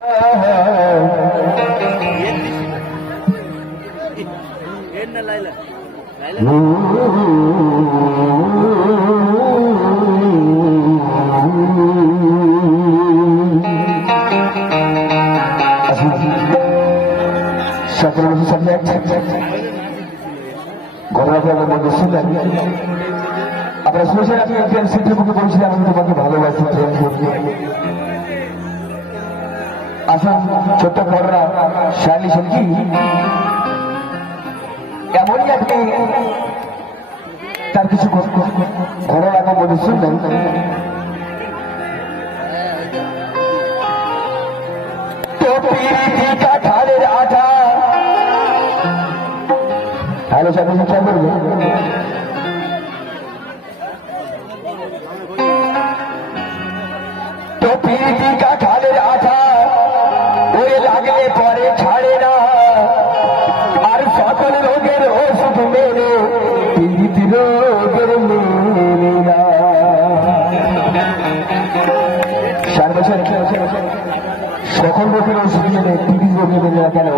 ঘটনাটার মধ্যে শুনলেন আপনারা শুনেছেন আমি একজন সিটের মুখে বলেছিলাম আমি তোমাকে ভালোবাসি। আসুন ছোট্ট ঘটনা শায়লি কি এমনই আপনি তার কিছু ঘটনাটার মধ্যে শুনলেন। কাঠালের আঠা হ্যালো স্যার খেয়াল করবে তো পিরিতি কাঠালের আঠা ওরে লাগলে পরে ছাড়ে না আর সকল রোগের ওষুধ মেরে পিরিতি রোগের মেরে না। স্যার বলছেন সকল রোগের ওষুধ মেরে পিরিতি রোগে মেরে না কেন?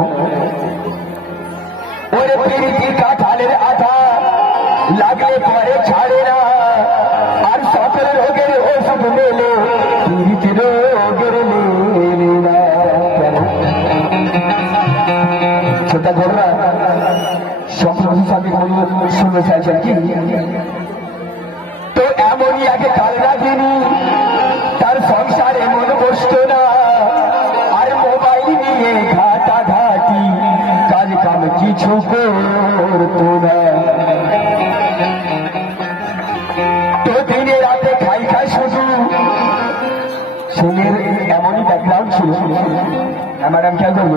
ওরে পিরিতি কাঠালের আঠা লাগলে পরে ছাড়ে না আর সকল রোগের ওষুধ মেলে পিরিতি রোগের মেলে না। সেটা ঘটনা সম্প্রতি সাথে শুনতে চাইছেন কি? তো এমনই আগে কাল রাখিনি তার সংসারে মন বসত না আর মোবাইল নিয়ে ঘাটাঘাটি কাজ কাম কিছু করতো না। তো দিনে রাতে খাই খাই শুধু ছেলের এমনই ব্যাকগ্রাউন্ড ছিল ম্যাডাম খেয়াল করবো।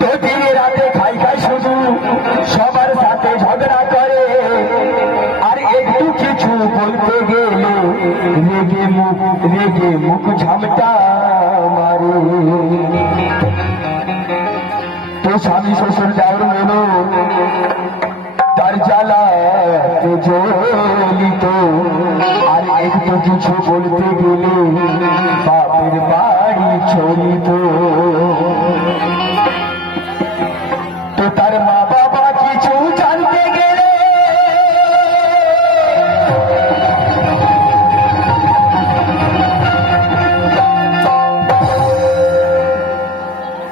তো দিনে রাতে খাই খাই শুধু সবার সাথে ঝগড়া করে আর একটু কিছু বলতে গেলে রেগে মুখ ঝামটা মারে। তো স্বামী শ্বশুর যাওয়ার মনো তার জ্বালা জ্বলিত আর একটু কিছু বলতে গেলে বাপের বাড়ি চলিত। তো তার মা বাবা কিছু জানতে গেলে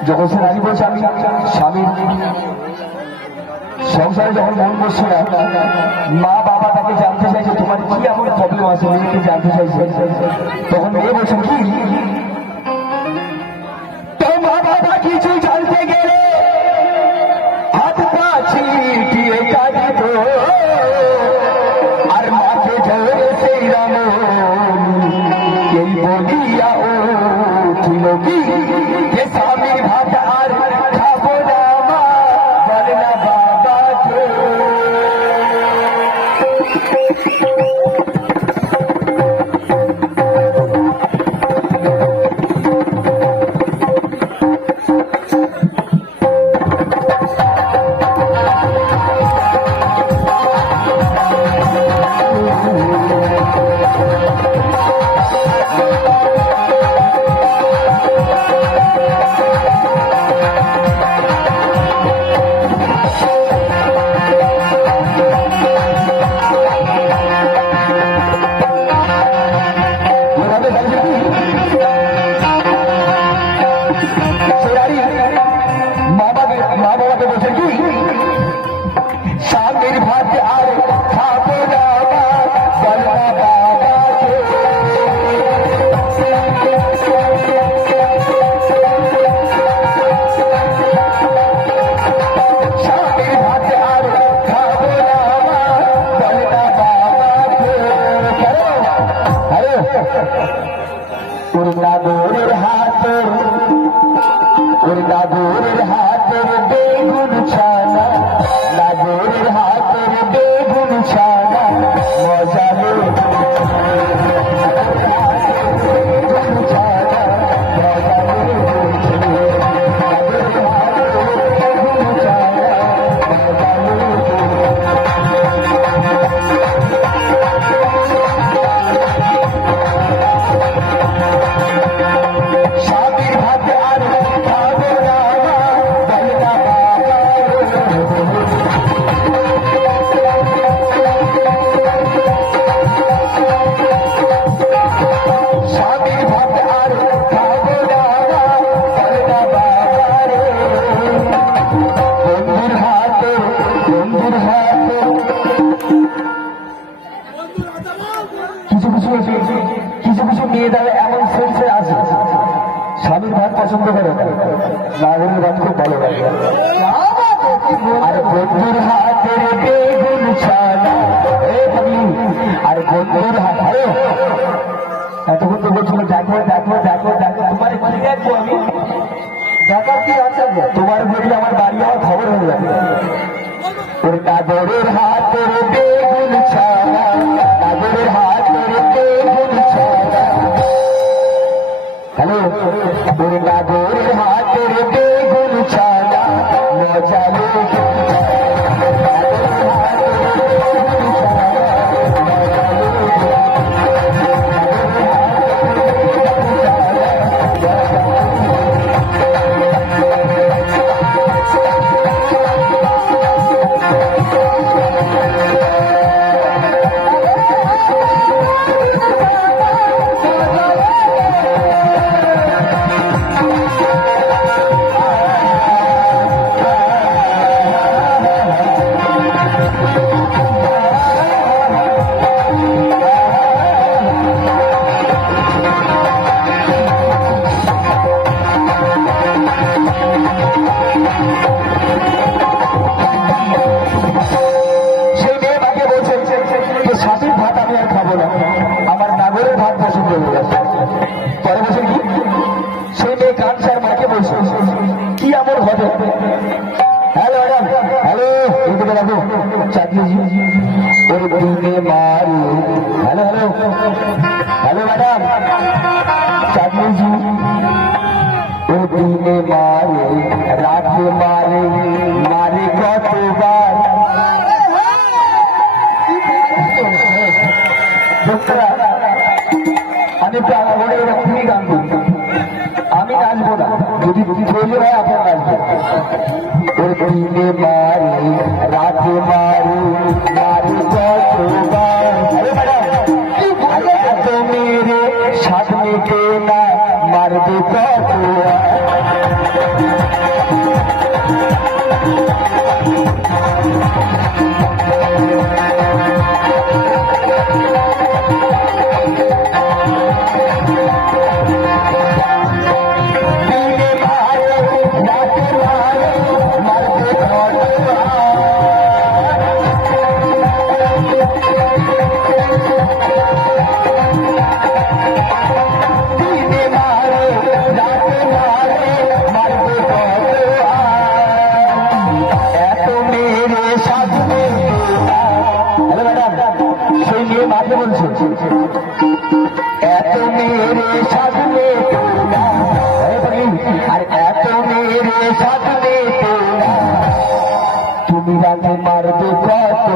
যখন সে রাজি বলছে আমি স্বামীর সংসারে যখন মন বসছে না মা বাবা তাকে জানতে চাইছে তোমার কি এমন প্রবলেম আছে মেয়েকে জানতে চাইছে। তখন মেয়ে বলছেন কি তো মা বাবা কিছু জানতে গেলে হাত পা ছিটিয়ে কাঁদিত আর মাকে ধরে সেই রাম এই বলিয়া ও ছিল কি যে স্বামীর ভাত আর খাবো না মা বলে না বাবাকে। স্বামীর ভাত পছন্দ করে না, নাগরের ভাত খুব ভালো লাগে। আর বন্ধুর হাতের বেগুন ছানা, আর বন্ধুর হাত, আরে এতক্ষণ তো বলছিল দেখো দেখো দেখো দেখো, তোমার এখানে দেখবো আমি, দেখার কি আছে? তোমার বলি আমার বাড়ি আমার খবর হয়ে যাবে। ওর নাগরের হাতের বেগুন ছানা, নাগরের হাতের বেগুন ছানা, হ্যালো, ওর নাগরের হাতের বেগুন ছানা মজা লেগে আমি নাচবো না, যদি তৈরি হয় আপনার নাচবেন। ওর দিনে মারে রাতে মারে মারে কত মেরে সামনে কে না মারবে কত। এত মেরে সাধনে আর এত মেরে সাধনে তুমি রাতে মারবে কত।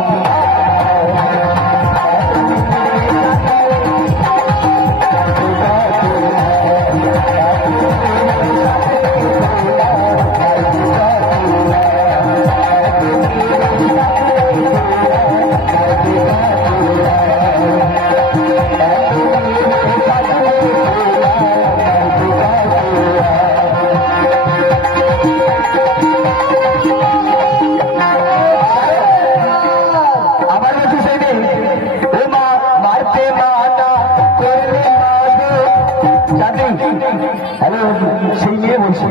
সেই নিয়ে বলছি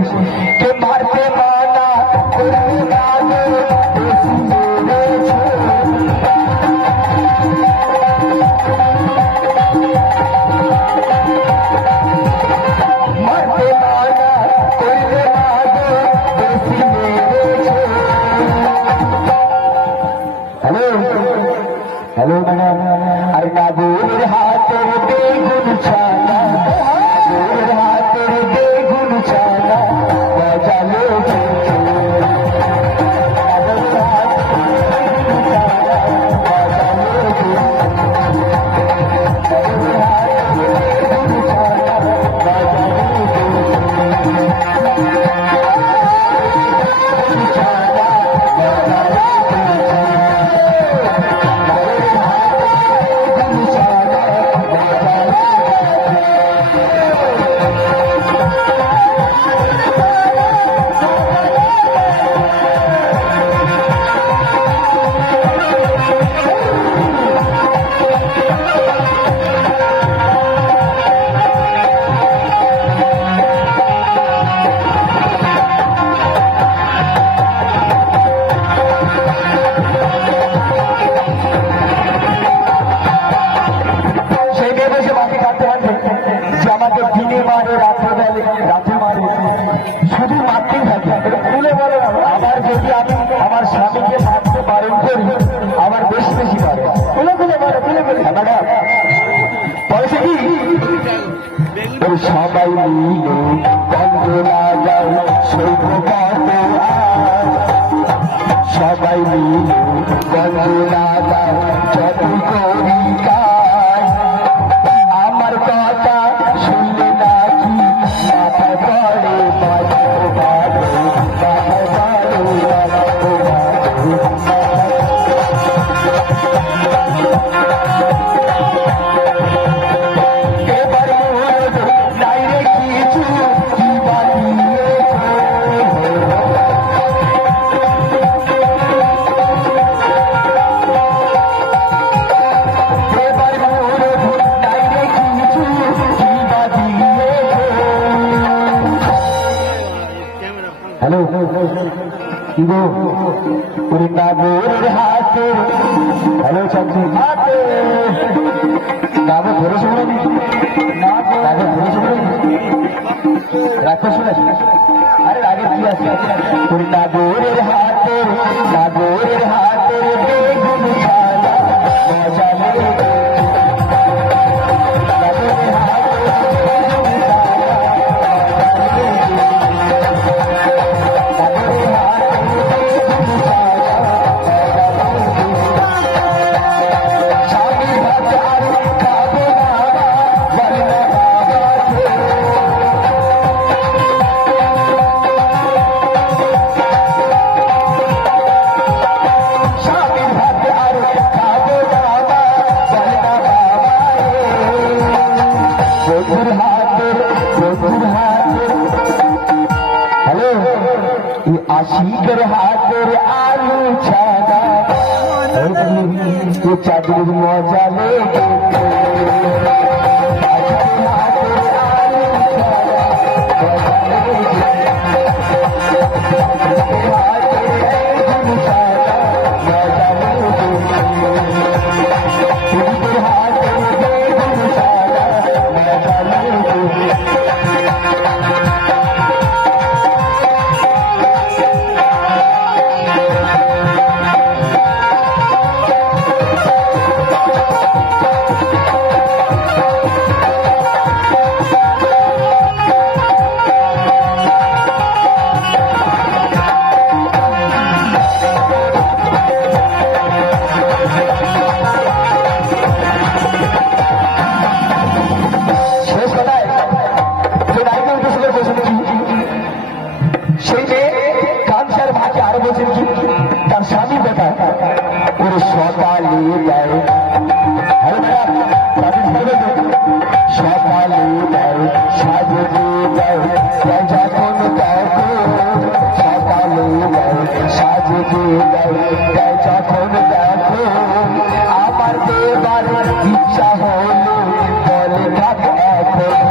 কে মারতে মানা মারতে মানা করলে হ্যালো হ্যালো ম্যাডাম। আর নাগরের হাতের বেগুন ছানা, হাতের বেগুন ছানা মজা লেগে হ্যালো কি গো ওরে নাগরের হাতে হ্যালো চাকরি হাতে নাগর ধরে শুনে নাগর ধরে শুনে রাখতে শুনেছি আরে রাগের কি আছে ওরে নাগরের হাতের বেগুন ছালা মজা লেগে আশিকের হাতের আলু ছাড়া চাঁদের মজা লেগে তার স্বামী বেটা ওর সকালে দেয় সকালে দেয় সাজে দেয় যখন দেখো সকালে দেয় সাজে দেয় যখন দেখো আমার দেবার ইচ্ছা হলো বলে থাক এখন